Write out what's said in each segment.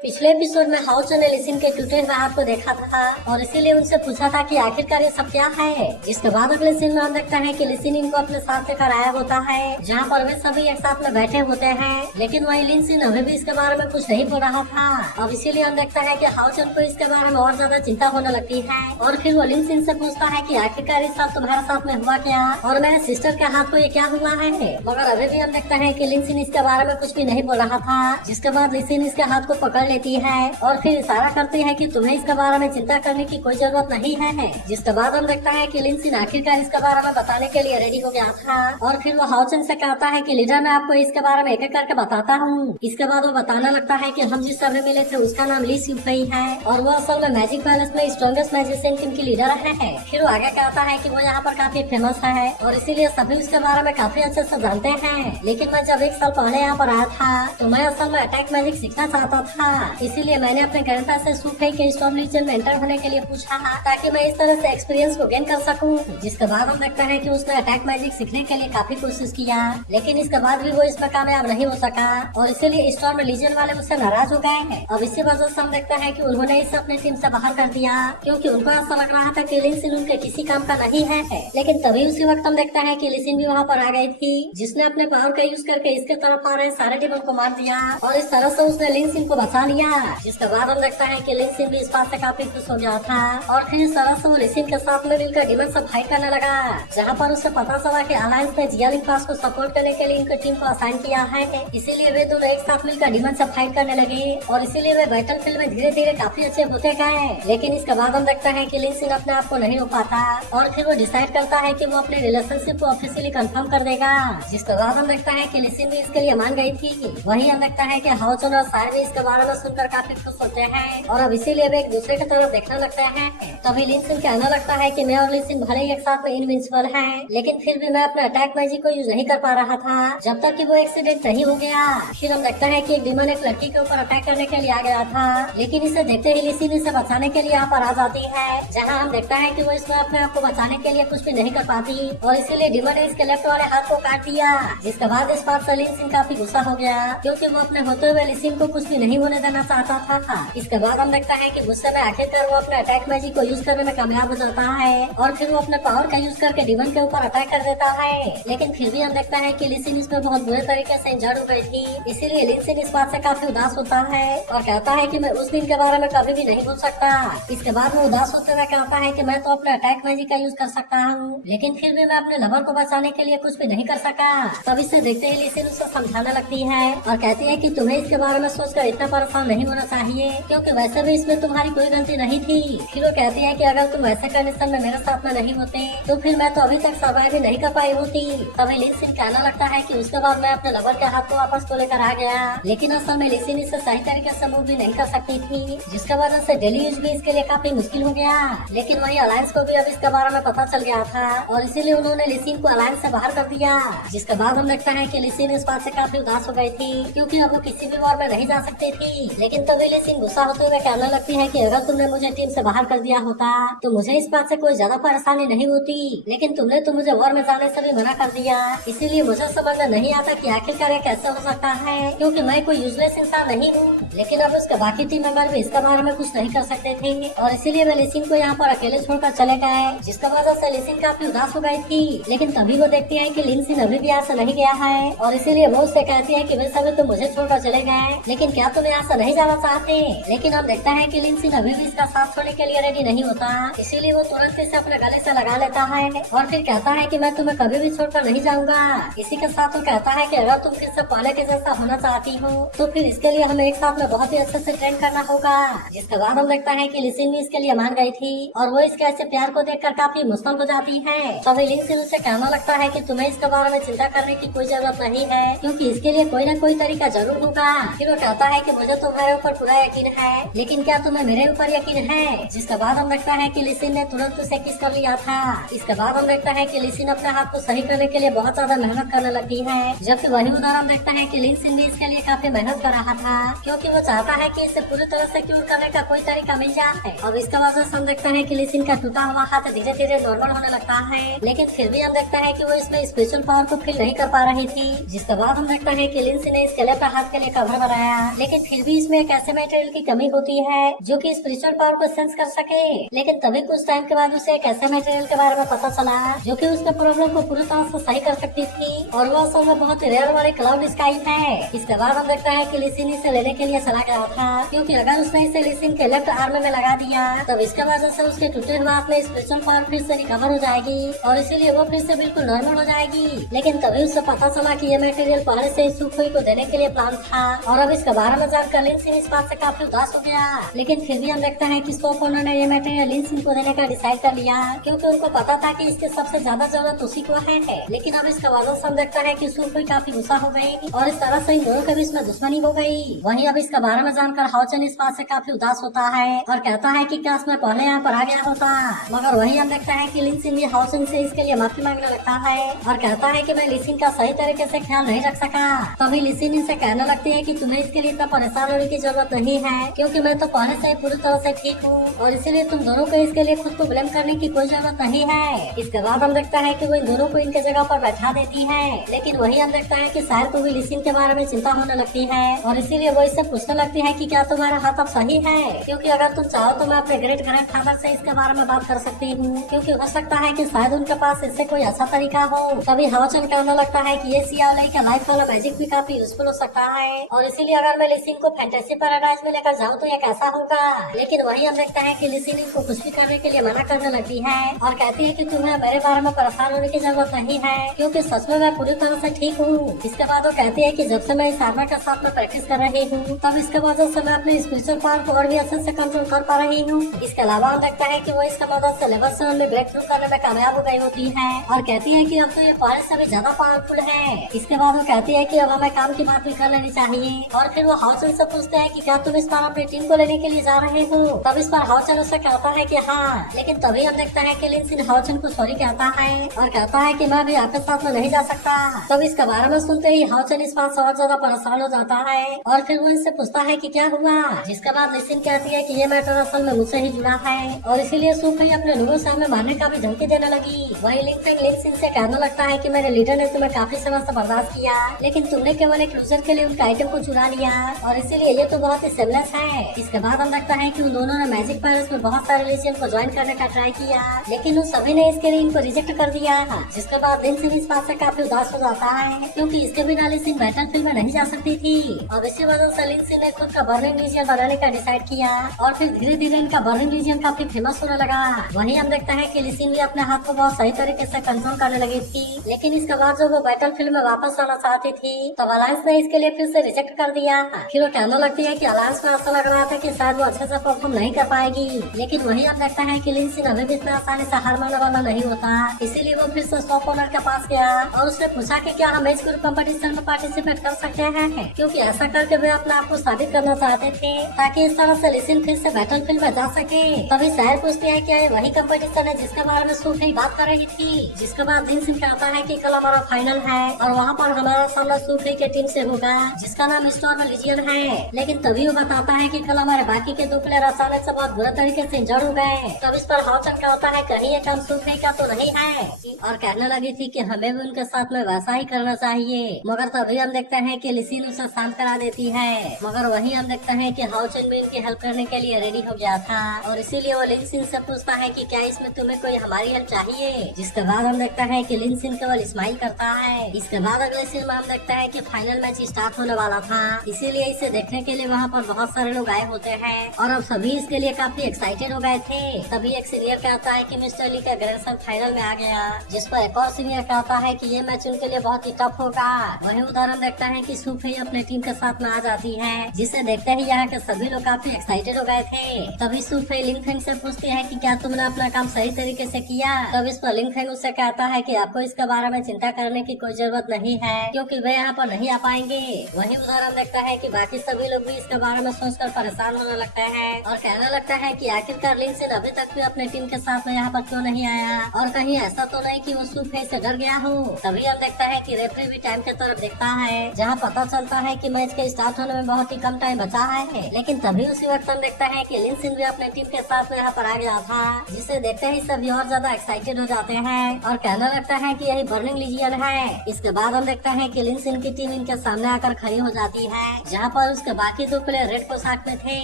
पिछले एपिसोड में हाउस ने लिसिन के टूटे हुए हाथ को देखा था और इसीलिए उनसे पूछा था कि आखिरकार ये सब क्या है। जिसके बाद अगले सीन में हम देखता है कि लिसिन इनको अपने साथ लेकर आया होता है, जहाँ पर वे सभी एक साथ में बैठे होते हैं। लेकिन वही लिसिन अभी भी इसके बारे में कुछ नहीं बोल रहा था। अब इसीलिए हम देखता है कि हाउस को इसके बारे में और ज्यादा चिंता होने लगती है और फिर वो लिसिन से पूछता है कि आखिरकार इस साल तुम्हारे साथ में हुआ क्या और मेरे सिस्टर के हाथ को ये क्या हुआ है। मगर अभी भी हम देखता है कि लिसिन इसके बारे में कुछ भी नहीं बोल रहा था। जिसके बाद लिसिन इसके हाथ को पकड़ लेती है और फिर इशारा करती है कि तुम्हें इसके बारे में चिंता करने की कोई जरूरत नहीं है। जिसके बाद हम देखता है कि लिसिन आखिरकार इसके बारे में बताने के लिए रेडी हो गया था और फिर वो हाउचन से कहता है कि लीडर मैं आपको इसके बारे में एक एक करके बताता हूँ। इसके बाद वो बताने लगता है कि हम जिस सभी मिले थे उसका नाम ली सिंफई है और वो असल में मैजिक पैलेस में स्ट्रॉन्गेस्ट मैजिशियन टीम की लीडर है। फिर वो आगे कहता है कि वो यहाँ पर काफी फेमस है और इसीलिए सभी उसके बारे में काफी अच्छे से जानते हैं। लेकिन मैं जब एक साल पहले यहाँ पर आया था तो मैं असल में अटैक मैजिक सीखना चाहता था, इसीलिए मैंने अपने ग्रैंडपा से सुफई के स्टॉर्म लीजन में एंटर होने के लिए पूछा ताकि मैं इस तरह से एक्सपीरियंस को गेन कर सकूं। जिसके बाद हम देखते हैं कि उसने अटैक मैजिक सीखने के लिए काफी कोशिश किया, लेकिन इसके बाद भी वो इसमें कामयाब नहीं हो सका और इसीलिए स्टॉर्म लीजन वाले उससे नाराज हो गए हैं। अब इसी वजह से हम देखते हैं कि उन्होंने इसे अपनी टीम से बाहर कर दिया क्योंकि उनको ऐसा लग रहा था कि लिसिन उनके किसी काम का नहीं है। लेकिन तभी उसी वक्त हम देखते हैं कि लिसिन भी वहाँ पर आ गई थी, जिसने अपने पावर का यूज करके इसके तरफ आ रहे सारे डिमन को मार दिया और इस तरह से उसने लिसिन को बचा लिया। जिसके बाद हम देखता है कि लिसिन भी इस बात से काफी खुश हो गया था और फिर इस तरह से वो लिसिन के साथ में मिलकर डिमन से फाइट करने लगा, जहाँ पर उसे पता चला कि अलायंस ने जियालिंग पास को सपोर्ट करने के लिए इनकी टीम को असाइन किया है। इसीलिए वे दोनों एक साथ मिलकर डिमन से फाइट करने लगे और इसीलिए वे बैटल फील्ड में धीरे धीरे काफी अच्छे होते गए। लेकिन इसके बाद हम देखता है कि लिसिन अपने आप को नहीं रोक पाता और फिर वो डिसाइड करता है कि वो अपने रिलेशनशिप को ऑफिशियली कंफर्म कर देगा। जिसके बाद हम देखता है कि लिसिन भी इसके लिए मान गई थी। वही हम देखता है कि हाउचन और सायर भी इसके बारे में सुनकर काफी खुश होते हैं और अब इसीलिए वे एक दूसरे की तरफ देखने लगते हैं। तभी लिसिन कहने लगता है कि मैं और लिसिन भले ही एक साथ में इनविंसिबल हैं, लेकिन फिर भी मैं अपने अटैक मैजिक को यूज नहीं कर पा रहा था जब तक कि वो एक्सीडेंट नहीं हो गया। फिर हम देखते हैं कि एक डिमन एक लड़की के ऊपर अटैक करने के लिए आ गया था, लेकिन इसे देखते ही लिसिन इसे बचाने के लिए यहाँ पर आ जाती है, जहाँ हम देखता है कि वो इसमें अपने आप को बचाने के लिए कुछ भी नहीं कर पाती और इसीलिए डिमन ने इसके लेफ्ट वाले हाथ को काट दिया। जिसके बाद इस बात से लिसिन काफी गुस्सा हो गया क्योंकि वो अपने होते हुए लिसिन को कुछ भी नहीं होने देना चाहता था। इसके बाद हम देखता है कि गुस्से में आखिरकार वो अपने अटैक मैजिक को यूज करने में कामयाब हो जाता है और फिर वो अपने पावर का यूज करके डिमन के ऊपर अटैक कर देता है। लेकिन फिर भी हम देखता है कि लिसिन इसमें बहुत बुरे तरीके से इंजर्ड हो गई थी, इसीलिए लिसिन इस बात से काफी उदास होता है और कहता है कि मैं उस दिन के बारे में कभी भी नहीं भूल सकता। इसके बाद वो उदास होते हुए कहता है कि मैं तो अपने अटैक मैजिक का यूज कर सकता हूँ, लेकिन फिर भी मैं अपने लवर को बचाने के लिए कुछ भी नहीं कर सका। तब इसे देखते ही लिसिन उसे समझाने लगती है और कहती है कि तुम्हें इसके बारे में सोचकर इतना परेशान नहीं होना चाहिए क्योंकि वैसे भी इसमें तुम्हारी कोई गलती नहीं थी। फिर वो कहती है कि अगर तुम वैसे कंडीशन में मेरे साथ में नहीं होते तो फिर मैं तो अभी तक सर्वाइव ही नहीं कर पाई होती। तभी लिसिन कहने लगता है कि उसके बाद मैं अपने लवर के हाथ को वापस को लेकर आ गया, लेकिन असल में लिसिन इसे सही तरीके से मूव भी नहीं कर सकती थी, जिसके वजह से डेली यूज भी इसके लिए काफी मुश्किल हो गया। लेकिन वही अलायंस को भी अब इसके बारे में पता चल गया था और इसीलिए उन्होंने लिसिन को अलायंस से बाहर कर दिया। जिसके बाद हम देखता है कि लिसिन इस बात से काफी उदास हो गई थी क्योंकि अब वो किसी भी वॉर में नहीं जा सकती थी। लेकिन तभी लिसिन गुस्सा होते हुए कहने लगती है कि अगर तुमने मुझे टीम से बाहर कर दिया होता तो मुझे इस बात से कोई ज्यादा परेशानी नहीं होती, लेकिन तुमने तो मुझे वॉर में जाने से भी मना कर दिया, इसीलिए मुझे समझ में नहीं आता कि आखिरकार ये कैसे हो सकता है क्योंकि मैं कोई यूजलेस इंसान नहीं हूँ। लेकिन अब उसके बाकी टीम मेंबर भी इसके बारे में कुछ नहीं कर सकते थे और इसीलिए वे लिसिन को यहाँ पर अकेले छोड़कर चले गए, जिसका वजह से लिसिन काफी उदास हो गई थी। लेकिन तभी वो देखती है कि लिसिन अभी भी यहाँ से नहीं गया है और इसीलिए वो उससे कहती है कि वे सभी तो मुझे छोड़कर चले गए, लेकिन क्या तुम यहाँ से नहीं जाना चाहते। लेकिन हम देखता है कि लिसिन अभी भी इसका साथ छोड़ने के लिए रेडी नहीं होता, इसीलिए वो तुरंत इसे अपने गले से लगा लेता है और फिर कहता है कि मैं तुम्हें कभी भी छोड़कर नहीं जाऊंगा। इसी के साथ वो कहता है कि अगर तुम फिर से पहले के जैसा होना चाहती हो तो फिर इसके लिए हमें एक साथ में बहुत ही अच्छे से ट्रेन करना होगा। जिसके बाद हम देखता है कि लिसिन भी इसके लिए मान गई थी और वो इसके ऐसे प्यार को देखकर काफी मुस्कुन हो जाती है। तभी लिसिन उसे कहने लगता है कि तुम्हें इसके बारे में चिंता करने की कोई जरूरत नहीं है क्योंकि इसके लिए कोई न कोई तरीका जरूर होगा। फिर वो कहता है कि मुझे तुम्हारे ऊपर पूरा यकीन है, लेकिन क्या तुम्हें मेरे ऊपर यकीन है। जिसके बाद हम देखता है कि लिसिन ने तुरंत उसे किस कर लिया था। इसके बाद हम देखता है कि लिसिन अपने हाथ को सही करने के लिए बहुत ज्यादा मेहनत करने लगती है, जबकि वही उधर हम देखता है कि लिसिन भी इसके लिए काफी मेहनत कर रहा था क्योंकि वो चाहता है कि इसे पूरी तरह से क्यूर करने का कोई तरीका मिल जाए। अब इसके वजह से हम देखते हैं कि लिसिन का टूटा हुआ हाथ धीरे धीरे नॉर्मल होने लगता है, लेकिन फिर भी हम देखता है कि वो इसमें स्पिरिचुअल पावर को फील नहीं कर पा रही थी। जिसके बाद हम देखता है कि लिसिन ने इसके लेफ्ट हाथ के लिए कवर बनाया, लेकिन फिर भी इसमें एक ऐसे मटेरियल की कमी होती है जो कि स्पिरिचुअल पावर को सेंस कर सके। लेकिन तभी कुछ टाइम के बाद उसे एक ऐसे मटेरियल के बारे में पता चला जो कि उसके प्रॉब्लम को पूरी तरह से सही कर सकती थी, और वो असल में बहुत रेयर वाले क्लाउड स्काई है। इसके बाद हम देखते हैं कि लिसिन इसे लेने के लिए चला गया था, क्योंकि अगर उसने इसे लिसिन के लेफ्ट आर्म में लगा दिया तब इसके वजह से उसके टूटे हुए हाथ में स्पिरिचुअल पावर फिर से रिकवर हो जाएगी और इसीलिए वो फिर से बिल्कुल नॉर्मल हो जाएगी। लेकिन तभी उसे पता चला कि ये मटेरियल पहले से ही सुखोई को देने के लिए प्लान था, और अब इसके बारे में जानकर लिनसिन इस बात से काफी उदास हो गया। लेकिन फिर भी हम देखते हैं कि सोप ओनर ने ये मटेरियल लिनसिन को देने का डिसाइड कर लिया, क्योंकि उनको पता था कि इसके सबसे ज्यादा जरूरत उसी को है। लेकिन अब इसका वजह से हम देखते हैं कि सुखोई काफी गुस्सा हो गई और इस तरह से इन दोनों के बीच में दुश्मनी हो गई। वहीं अब इसके बारे में जानकर हाओचन इस बात से काफी उदास होता है और कहता है कि काश मैं पहले यहाँ पर आ गया होता। मगर वही हम देखते हैं कि लिनसिन भी हाओचन से इसके लिए माफी मांगने लगता है और कहता है कि मैं लिसिन का सही तरीके से ख्याल नहीं रख सका। तभी लिसिन इनसे कहने लगती है कि तुम्हें इसके लिए इतना परेशान होने की जरूरत नहीं है, क्योंकि मैं तो पहले से ही पूरी तरह से ठीक हूँ और इसीलिए तुम दोनों को इसके लिए खुद को ब्लेम करने की कोई जरूरत नहीं है। इसके बाद हम देखता है कि वो इन दोनों को इनके जगह पर बैठा देती है। लेकिन वही हम देखता है कि साहिर को भी लिसिन के बारे में चिंता होने लगती है और इसीलिए वो इससे पूछने लगती है कि क्या तुम्हारा हाथ अब सही है, क्योंकि अगर तुम चाहो तो मैं अपने ग्रेट ग्रैंडफादर से इसके बारे में बात कर सकती हूँ, क्योंकि हो सकता है कि शायद उनके पास इससे कोई अच्छा तरीका हो। तभी हाओचन कहने लगता है कि ये सियाओलई का लाइफ वाला मैजिक भी काफी यूजफुल हो सकता है और इसीलिए अगर मैं लिसिन को फैंटेसी पैराडाइज में लेकर जाऊँ तो ये कैसा होगा। लेकिन वही हम देखते हैं कि लिसिन इनको कुछ भी करने के लिए मना करने लगती है और कहती है कि तुम्हें मेरे बारे में परेशान होने की जरूरत नहीं है, क्योंकि सच में मैं पूरी तरह से ठीक हूँ। इसके बाद वो कहती है कि जब से मैं इस आर्मर के साथ में प्रैक्टिस कर रही हूँ तब इसके वजह से मैं अपने स्पिरिचुअल पावर को और भी अच्छे से कंट्रोल कर पा रही हूँ। इसके अलावा हम देखता है कि वो इसका मदद से लेवल 7 में ब्रेक थ्रू करने में कामयाब हो गई होती है और कहती है कि अब तो ये पहले से भी ज्यादा पावरफुल है। इसके बाद वो कहती है कि अब हमें काम की बात भी कर लेनी चाहिए और फिर वो हाओचन से पूछते हैं कि क्या तुम इस बार अपनी टीम को लेने के लिए जा रहे हो। तब इस बार हाओचन उससे कहता है कि हाँ, लेकिन तभी हम देखता है कि लिनसिन हाओचन को सॉरी कहता है और कहता है कि मैं भी आपके साथ में नहीं जा सकता। तब इसके बारे में सुनते ही हाओचन इस बात से और ज्यादा परेशान हो जाता है और फिर वो इनसे पूछता है कि क्या हुआ। जिसके बाद लिनसिन कहती है कि ये मैटर असल में मुझसे ही जुड़ा है और इसीलिए सुखोई अपने लोगों से हमें मारने का भी धमकी देने लगी। वही लिनसिन से कहने लगता है कि मेरे लीडर ने तुम्हें काफी समय से बर्दाश्त किया, लेकिन तुमने केवल एक लूजर के लिए उनका आइटम को चुरा लिया और इसीलिए ये तो बहुत ही सेमलेस है। इसके बाद हम लगता है कि उन दोनों ने मैजिक पैलेस में बहुत सारे रिलीजन को ज्वाइन करने का ट्राई किया, लेकिन उन सभी ने इसके लिए इनको रिजेक्ट कर दिया। जिसके बाद लिनसिन इस बात से काफी उदास हो जाता है, क्योंकि इसके बिना लिनसिन बैटलफील्ड में नहीं जा सकती थी। और इसी वजह से लिनसिन ने खुद का बर्निंग लीजियन बनाने का डिसाइड किया और फिर धीरे धीरे इनका बर्निंग लीजियन काफी फेमस होने लगा। वहीं हम देखते हैं कि लिनसिन भी अपने हाथ को बहुत सही तरीके से कंट्रोल करने लगी थी, लेकिन इसके बाद जब वो बैटलफील्ड में वापस आना चाहती थी तब अलायंस ने इसके लिए फिर से रिजेक्ट कर दिया। फिर वो कहने लगती है कि अलायंस में ऐसा लग रहा था कि शायद वो अच्छे से परफॉर्म नहीं कर पाएगी, लेकिन वही हम देखता है कि लिनसिन अभी भी इतना आसानी से हार मानने वाला नहीं होता। इसीलिए वो फिर से शॉप ओनर के पास गया और उसने पूछा कि क्या हम इस ग्रुप कंपटीशन में पार्टिसिपेट कर सकते हैं, क्योंकि ऐसा करके वे अपने आप को साबित करना चाहते थे ताकि इस तरह से लिनसिन फिर से बैटलफील्ड में जा सके। तभी शायर पूछती है क्या ये वही कंपटीशन है जिसके बारे में सुखोई बात कर रही थी। जिसके बाद लिनसिन कहता है कि कल हमारा फाइनल है और वहाँ पर हमारा सामना सुखोई के टीम से होगा जिसका नाम स्टॉर्म लीजियन है। लेकिन तभी वो बताता है कि कल हमारे बाकी के दो प्लेयर अचानक से बहुत बुरे तरीके से इंजर्ड हो गए। तब इस पर हाओचन कहता है कहीं ये काम सुखोई का तो नहीं है और कहने लगी थी कि हमें भी उनके साथ में वैसा ही करना चाहिए। मगर तभी हम देखते हैं कि लिसिन उसे शांत करा देती है। मगर वहीं हम देखते हैं कि हाओचन भी उनकी हेल्प करने के लिए रेडी हो गया था और इसीलिए वो लिनसिन से पूछता है कि क्या इसमें तुम्हें कोई हमारी हेल्प चाहिए। जिसके बाद हम देखते हैं कि लिनसिन केवल स्माइल करता है। इसके बाद अगले सीन में हम देखते हैं कि फाइनल मैच स्टार्ट होने वाला था, इसीलिए इसे देखने के लिए वहाँ पर बहुत सारे लोग आए होते हैं और अब सभी इसके लिए काफी एक्साइटेड हो गए थे। तभी एक सीनियर कहता है कि मिस्टर ली का ग्रैंडसन फाइनल में आ गया, जिस पर एक और सीनियर कहता है कि ये मैच उनके लिए बहुत ही टफ होगा। वही उदाहरण देखता है कि सुफी अपने टीम के साथ में आ जाती है, जिसे देखते ही यहाँ के सभी लोग काफी एक्साइटेड हो गए थे। तभी सुफी लिंगफेंग से पूछती है कि क्या तुमने अपना काम सही तरीके से किया। तब इस पर लिंगफेंग उससे कहता है कि आपको इसके बारे में चिंता करने की कोई जरूरत नहीं है, क्योंकि वे यहाँ पर नहीं आ पाएंगे। वही उदाहरण देखता है कि बाकी सभी लोग भी इसके बारे में सोचकर परेशान होने लगते हैं और कहने लगता है कि आखिरकार लिंगसिन अभी तक भी अपने टीम के साथ में यहाँ पर क्यों नहीं आया और कहीं ऐसा तो नहीं कि वो सुफी से डर गया हो। तभी हम देखता है कि रेफरी भी टाइम के तरफ देखता है, जहाँ पता चलता है कि मैच के स्टार्ट होने में बहुत ही कम टाइम बचा है। लेकिन तभी उसी वक्त हम देखता है कि लिंगसिन भी अपने टीम के साथ में यहाँ पर आ गया था, जिसे देखते ही सभी और ज्यादा एक्साइटेड हो जाते हैं और कहने लगता है कि यही बर्निंग लीजियन है। इसके बाद हम देखते हैं कि लिंगसिन की टीम इनके सामने आकर खड़ी हो जाती है, जहाँ पर उसके बाकी दो प्लेयर रेड पोशाक में थे।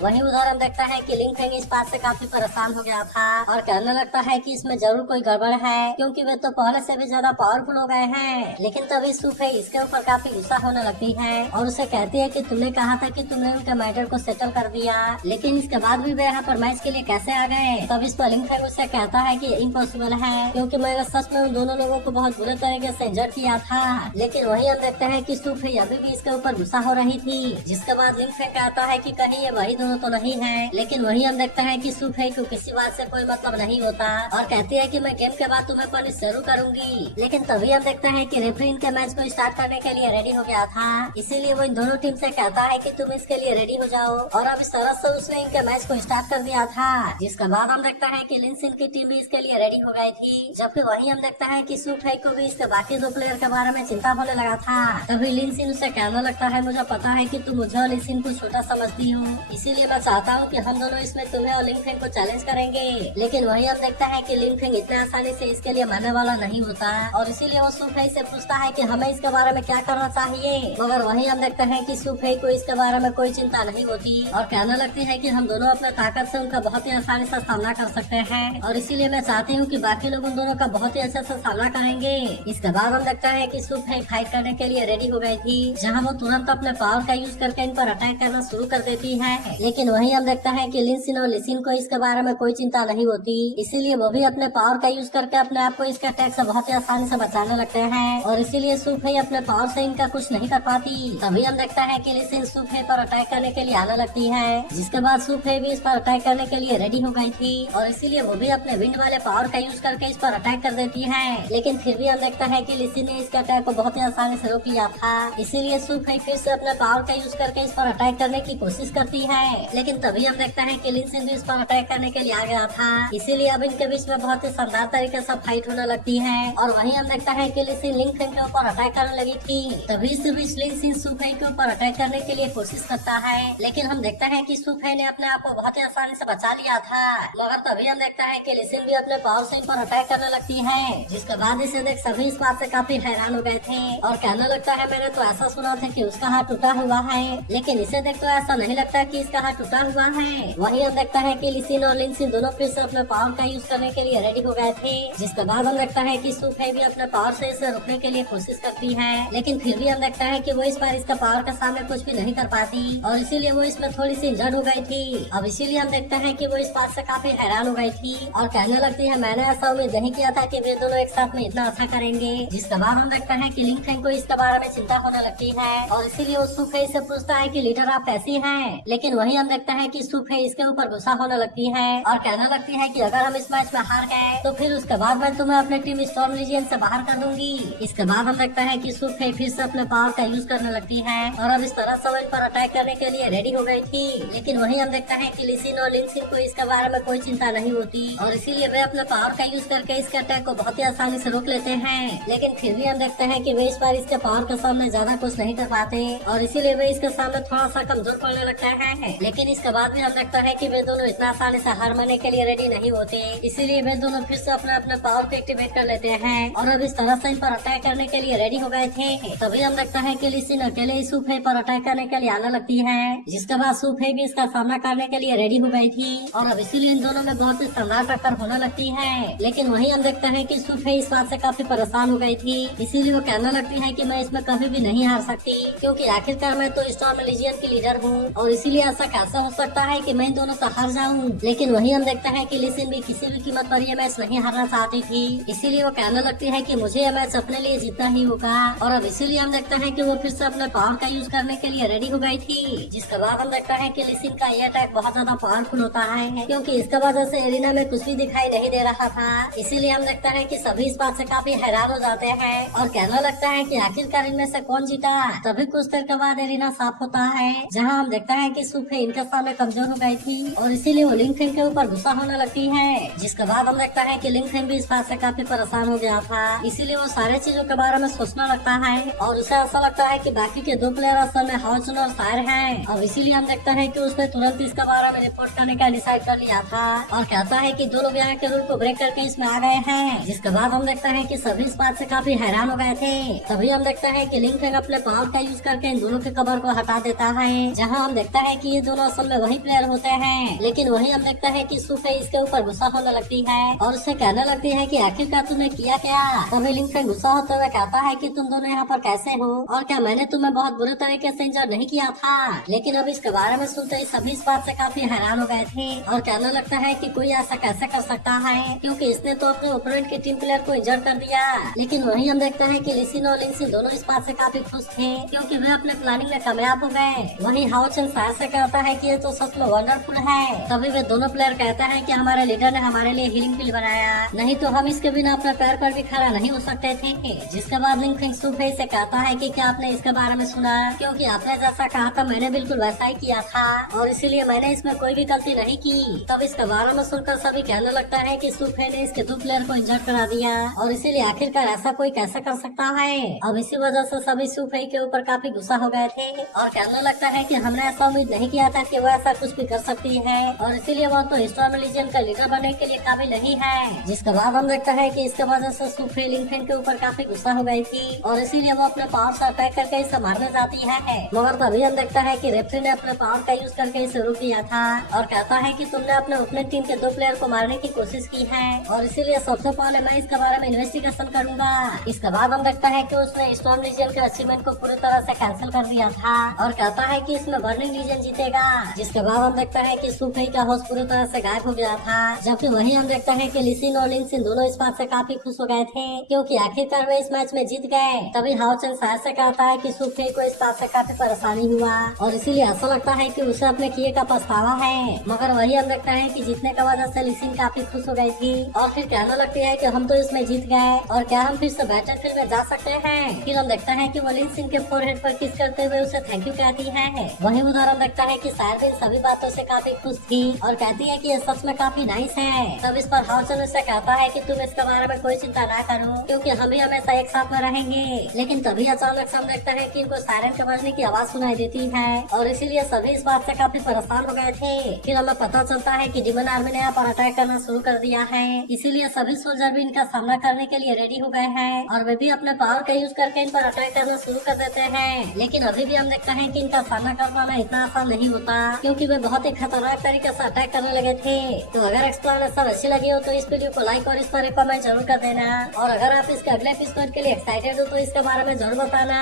वहीं उधर हम देखता है कि लिंग फेंग इस बात से काफी परेशान हो गया था और कहने लगता है कि इसमें जरूर कोई गड़बड़ है, क्योंकि वे तो पहले से भी ज्यादा पावरफुल हो गए हैं। लेकिन तभी सूफे इसके ऊपर काफी गुस्सा होने लगती है और उसे कहती है कि तुमने कहा था कि तुमने उनके मैटर को सेटल कर दिया, लेकिन इसके बाद भी वे यहाँ पर मैच के लिए कैसे आ गए। तब इस पर लिंग फेंग उससे कहता है कि इम्पॉसिबल है, क्योंकि मैंने सच में उन दोनों लोगों को बहुत बुरे तरीके से इंजर्ड किया था। लेकिन वही हम देखते हैं कि सूफे अभी भी इसके ऊपर गुस्सा हो रही थी, जिसके बाद लिंग फेंग कहता है कि कहीं ये वही दोनों तो नहीं है। लेकिन वही हम देखते हैं कि सूफे को किसी बात से कोई मतलब नहीं होता और कहती है कि मैं गेम के बाद तुम्हें पनिश जरूर करूंगी। लेकिन तभी हम देखते हैं कि रेफरी इनके मैच को स्टार्ट करने के लिए रेडी हो गया था, इसीलिए वो इन दोनों टीम से कहता है कि तुम इसके लिए रेडी हो जाओ। और अब इस तरह से उसने इनके मैच को स्टार्ट कर दिया था, जिसके बाद हम देखते हैं कि लिनसिन की टीम भी इसके लिए रेडी हो गई थी। जबकि वही हम देखते हैं कि सूफे को भी इसके बाकी दो प्लेयर के बारे में चिंता होने लगा था। तभी लिनसिन उसे कहने लगता है, मुझे पता है कि तुम मुझे और लिनसिन को छोटा समझती हो, इसीलिए मैं चाहता हूँ कि हम दोनों इसमें तुम्हें और लिंग फेंग को चैलेंज करेंगे। लेकिन वही हम देखता है कि लिंग फेंग इतने आसानी से इसके लिए मानने वाला नहीं होता और इसीलिए वो सूफे से पूछता है कि हमें इसके बारे में क्या करना चाहिए। मगर वही हम देखते हैं कि सूफे को इसके बारे में कोई चिंता नहीं होती और कहने लगती है कि हम दोनों अपने ताकत से उनका बहुत ही आसानी से सामना कर सकते हैं और इसीलिए मैं चाहती हूँ कि बाकी लोग उन दोनों का बहुत ही अच्छे से सामना करेंगे। इसके बाद हम देखते हैं कि सूफे फाइट करने के लिए रेडी हो गई थी, जहाँ वो तुरंत अपने पावर का यूज करके इन पर अटैक करना शुरू कर देती है। लेकिन वही हम देखते हैं कि लिनसिन और लिसिन को इसके बारे में कोई चिंता नहीं होती, इसीलिए वो भी अपने पावर का यूज करके अपने आप को इसके अटैक से बहुत ही आसानी से बचाने लगते हैं और इसीलिए सूफे अपने पावर से इनका कुछ नहीं कर पाती। तभी हम देखता है कि लिसिन सूफे पर अटैक करने के लिए आने लगती है, जिसके बाद सूफे भी इस पर अटैक करने के लिए रेडी हो गई थी और इसीलिए वो भी अपने विंड वाले पावर का यूज करके इस पर अटैक कर देती है। लेकिन फिर भी हम देखता है कि लिसिन ने इसके अटैक को बहुत ही आसानी से रोक लिया था, इसीलिए सूफे फिर से अपने पावर का यूज करके इस पर अटैक करने की कोशिश करती है। लेकिन तभी हम देखता है कि लिनसिन भी इस पर अटैक करने के लिए आ गया था, इसीलिए अब इनके बीच में बहुत ही शानदार तरीके से फाइट होने लगती है। और वहीं हम देखता है कि लिनसिन लिंग फेंग के ऊपर अटैक करने लगी थी, तभी इस बीच लिनसिन सूफे के ऊपर अटैक करने के लिए कोशिश करता है। लेकिन हम देखते हैं कि सूफे ने अपने आप को बहुत ही आसानी से बचा लिया था, मगर तभी हम देखता है कि लिनसिन भी अपने पावर से इन पर अटैक करने लगती है, जिसके बाद इसे देख सभी इस बात से काफी हैरान हो गए थे और कहने लगता है, मैंने तो ऐसा सुना था कि उसका हाथ टूटा हुआ है, लेकिन इसे देख तो ऐसा नहीं लगता कि इसका हाथ टूटा हुआ है। वहीं हम देखता है कि लिसिन और लिनसिन दोनों फिर से अपने पावर का यूज करने के लिए रेडी हो गए थे, जिसके बाद हम देखता है कि सूफे भी अपने पावर से इसे रोकने के लिए कोशिश करती है। लेकिन फिर भी हम देखता है कि वो इस बार इसका पावर के सामने कुछ भी नहीं कर पाती और इसीलिए वो इसमें थोड़ी सी इंजर्ड हो गई थी। अब इसीलिए हम देखते हैं कि वो इस बात से काफी हैरान हो गई थी और कहने लगती है, मैंने ऐसा उम्मीद नहीं किया था कि वे दोनों एक साथ में इतना अच्छा करेंगे। जिसके बाद हम देखते हैं कि लिंग फेंग को इसके बारे में चिंता होने लगती है और इसीलिए वो सूफे से पूछता है कि लीडर आप कैसी हैं? लेकिन वही हम देखते हैं कि सूफे इसके ऊपर गुस्सा होने लगती है और कहने लगती है कि अगर हम इस मैच में हार गए तो फिर उसके बाद मैं तुम्हें अपने टीम स्टॉर्म लीजियन से बाहर कर दूंगी। इसके बाद हम देखते हैं कि सूफे फिर से अपने पावर का यूज करने लगती है और अब इस तरह से वो इन पर अटैक करने के लिए रेडी हो गई थी। लेकिन वही हम देखते हैं कि लिसिन और लिनसिन को इसके बारे में कोई चिंता नहीं होती और इसीलिए वे अपने पावर का यूज करके इसके अटैक को बहुत ही आसानी से रोक लेते हैं। लेकिन फिर भी हम देखते हैं कि वे इस बार इसके पावर के सामने ज्यादा कुछ नहीं कर पाते और इसीलिए वे इसके सामने थोड़ा सा कमजोर पड़ने लगता है। लेकिन इसके बाद भी हम देखते हैं कि वे दोनों इतना आसानी से हार मानने के लिए रेडी नहीं होते, इसीलिए वे दोनों फिर से अपने अपने पावर को एक्टिवेट कर लेते हैं और अब इस तरह से इन पर अटैक करने के लिए रेडी हो गए थे। तभी हम देखते हैं कि लिसिन अकेले ही सूफे पर अटैक करने के लिए आने लगती है, जिसके बाद सूफे भी इसका सामना करने के लिए रेडी हो गई थी और अब इसीलिए इन दोनों में बहुत ही शानदार टक्कर होने लगती है। लेकिन वही हम देखते हैं कि सूफे इस बात से काफी परेशान हो गई थी, इसीलिए वो कहने लगती है कि मैं इसमें कभी भी नहीं हार सकती, क्योंकि आखिरकार मैं तो स्टॉर्म लीजियन की लीडर हूँ और इसीलिए ऐसा कैसे हो सकता है कि मैं इन दोनों से हार जाऊँ। लेकिन वही हम देखते हैं कि लिसिन भी किसी भी कीमत पर ये मैच नहीं हारना चाहती थी, इसीलिए वो कहने लगती है कि मुझे ये मैच अपने लिए जीतना ही होगा और अब इसीलिए हम देखते हैं कि वो फिर से अपने पावर का यूज करने के लिए रेडी हो गई थी। जिसके बाद हम देखते हैं कि लिसिन का ये अटैक बहुत ज्यादा पावरफुल होता है, क्योंकि इसके वजह से एरिना में कुछ भी दिखाई नहीं दे रहा था, इसीलिए हम देखते हैं कि सभी इस बात से काफी हैरान हो जाते हैं और कहने लगता है कि आखिरकार इनमें से कौन जीता। तभी कुछ देर के बाद एरिना साफ होता है, जहाँ हम देखते हैं कि सूफे इनके सामने कमजोर हो गई थी और इसीलिए वो लिंग फेंग के ऊपर गुस्सा होने लगती है। जिसके बाद हम देखता है कि लिंग फेंग भी इस बात से काफी परेशान हो गया था, इसीलिए वो सारे चीजों के बारे में सोचने लगता है और उसे ऐसा लगता है कि बाकी के दो प्लेयर असल में हाउचुन और सायर हैं। अब इसीलिए हम देखते हैं कि उसने तुरंत इसके बारे में रिपोर्ट करने का डिसाइड कर लिया था और कहता है कि दो लोग यहाँ के रूल को ब्रेक करके इसमें आ गए हैं। जिसके बाद हम देखते हैं कि सभी इस बात से काफी हैरान हो गए थे। तभी हम देखते हैं कि लिंग फेंग अपने पावर का यूज करके इन दोनों के कबर को हटा देता है, जहाँ हम देखता है कि ये दोनों असल में वही प्लेयर होते हैं। लेकिन वही हम देखता है कि सुफे इसके ऊपर गुस्सा होने लगती है और उससे कहने लगती है कि आखिरकार तुमने किया क्या। तभी लिंकन गुस्सा होते हुए कहता है कि तुम दोनों यहाँ पर कैसे हो और क्या मैंने तुम्हें बहुत बुरे तरीके से इंजर नहीं किया था। लेकिन अब इसके बारे में सुनते ही सभी इस बात से काफी हैरान हो गए थे और कहने लगता है कि कोई ऐसा कैसे कर सकता है, क्योंकि इसने तो अपने ओपोनेंट के टीम प्लेयर को इंजर कर दिया। लेकिन वही हम देखते हैं कि लिसिन और लिंक्सिन दोनों इस बात से काफी खुश थे, क्योंकि वे अपने प्लानिंग में कामयाब हो गए। वही हाओ चेन शायद से कहता है कि ये तो सच में वंडरफुल है। तभी वे दोनों प्लेयर कहते हैं कि हमारे लीडर ने हमारे लिए हीलिंग पिल बनाया, नहीं तो हम इसके बिना अपने पैर पर भी खड़ा नहीं हो सकते थे। जिसके बाद लिंकफिंग सुफे से कहता है कि क्या आपने इसके बारे में सुना, क्योंकि आपने जैसा कहा था मैंने बिल्कुल वैसा ही किया था और इसीलिए मैंने इसमें कोई भी गलती नहीं की। तब इसके बारे में सुनकर सभी कहने लगता है कि सुफे ने इसके 2 प्लेयर को इंजर्ड करा दिया और इसीलिए आखिरकार ऐसा कोई कैसे कर सकता है। अब इसी वजह से सभी सुफे के ऊपर काफी गुस्सा हो गए थे और कहने लगता है कि हमने ऐसा उम्मीद नहीं किया था कि वो ऐसा कुछ भी कर सकती है और इसीलिए वो तो स्टॉर्म लीजियन का लीडर बनने के लिए काबिल नहीं है। जिसके बाद हम देखते हैं कि इसके वजह से सुफे लिंकफिन के ऊपर काफी गुस्सा हो गई थी और इसीलिए वो अपने पावर से अटैक करके इसे मारने जाती है। मगर तभी हम देखता है कि रेफरी ने अपने पावर का यूज करके इसे रोक दिया था और कहता है कि तुमने अपने ओपोनेंट टीम के 2 प्लेयर को मारने की कोशिश की है और इसीलिए सबसे पहले मैं इसके बारे में इन्वेस्टिगेशन करूंगा। इसके बाद हम देखता है कि उसने स्टॉर्म लीजियन के अचीवमेंट को पूरी तरह से कैंसिल कर दिया था और कहता है कि इसमें बर्निंग लीजियन जीतेगा। जिसके बाद हम देखता है कि सुफे का होश पूरी तरह से गायब हो गया था, जबकि वही हम देखता है कि लिसिन और लिंक्सिन दोनों इस बात से काफी खुश हो गए थे, क्योंकि आखिरकार वे इस मैच में जीत गए। तभी हाओ चेन शायद से कहता है कि सुफे को इस बात से काफी परेशानी हुआ और इसीलिए ऐसा लगता है कि उसे अपने किए का पछतावा है। मगर वही हम देखता है कि जीतने की वजह से लिसिन काफी खुश हो गई थी और फिर कहने लगती है कि हम तो इसमें जीत गए और क्या हम फिर से बैटलफील्ड में जा सकते हैं। फिर हम देखता है कि वो लिंक्सिन के फोरहेड पर किस करते हुए उसे थैंक यू कहती है। वही उधर हम देखता है कि शायद इन सभी बातों से काफी खुश थी और कहती है कि ये सच में काफी नाइस है। तब इस पर हाओ चेन उससे कहता है कि तुम इसके बारे में कोई चिंता ना करो, क्योंकि हम भी हमेशा एक साथ में रहेंगे। लेकिन तभी अचानक से हम देखते हैं कि इनको सायरन के बजने की आवाज सुनाई देती है और इसीलिए सभी इस बात से काफी परेशान हो गए थे। फिर हमें पता चलता है कि डिमन आर्मी ने यहाँ पर अटैक करना शुरू कर दिया है, इसीलिए सभी सोल्जर भी इनका सामना करने के लिए रेडी हो गए हैं और वे भी अपने पावर का यूज करके इन पर अटैक करना शुरू कर देते हैं। लेकिन अभी भी हम देखते हैं कि इनका सामना कर पाना इतना आसान नहीं होता, क्योंकि वे बहुत ही खतरनाक तरीके से अटैक करने लगे थे। तो अगर एक्सप्लेनेशन अच्छी लगी हो तो इस वीडियो को लाइक और इस पर एक कमेंट जरूर कर देना और अगर आप इसके अगले एपिसोड के लिए एक्साइटेड हो तो इसके बारे में जरूर बताना।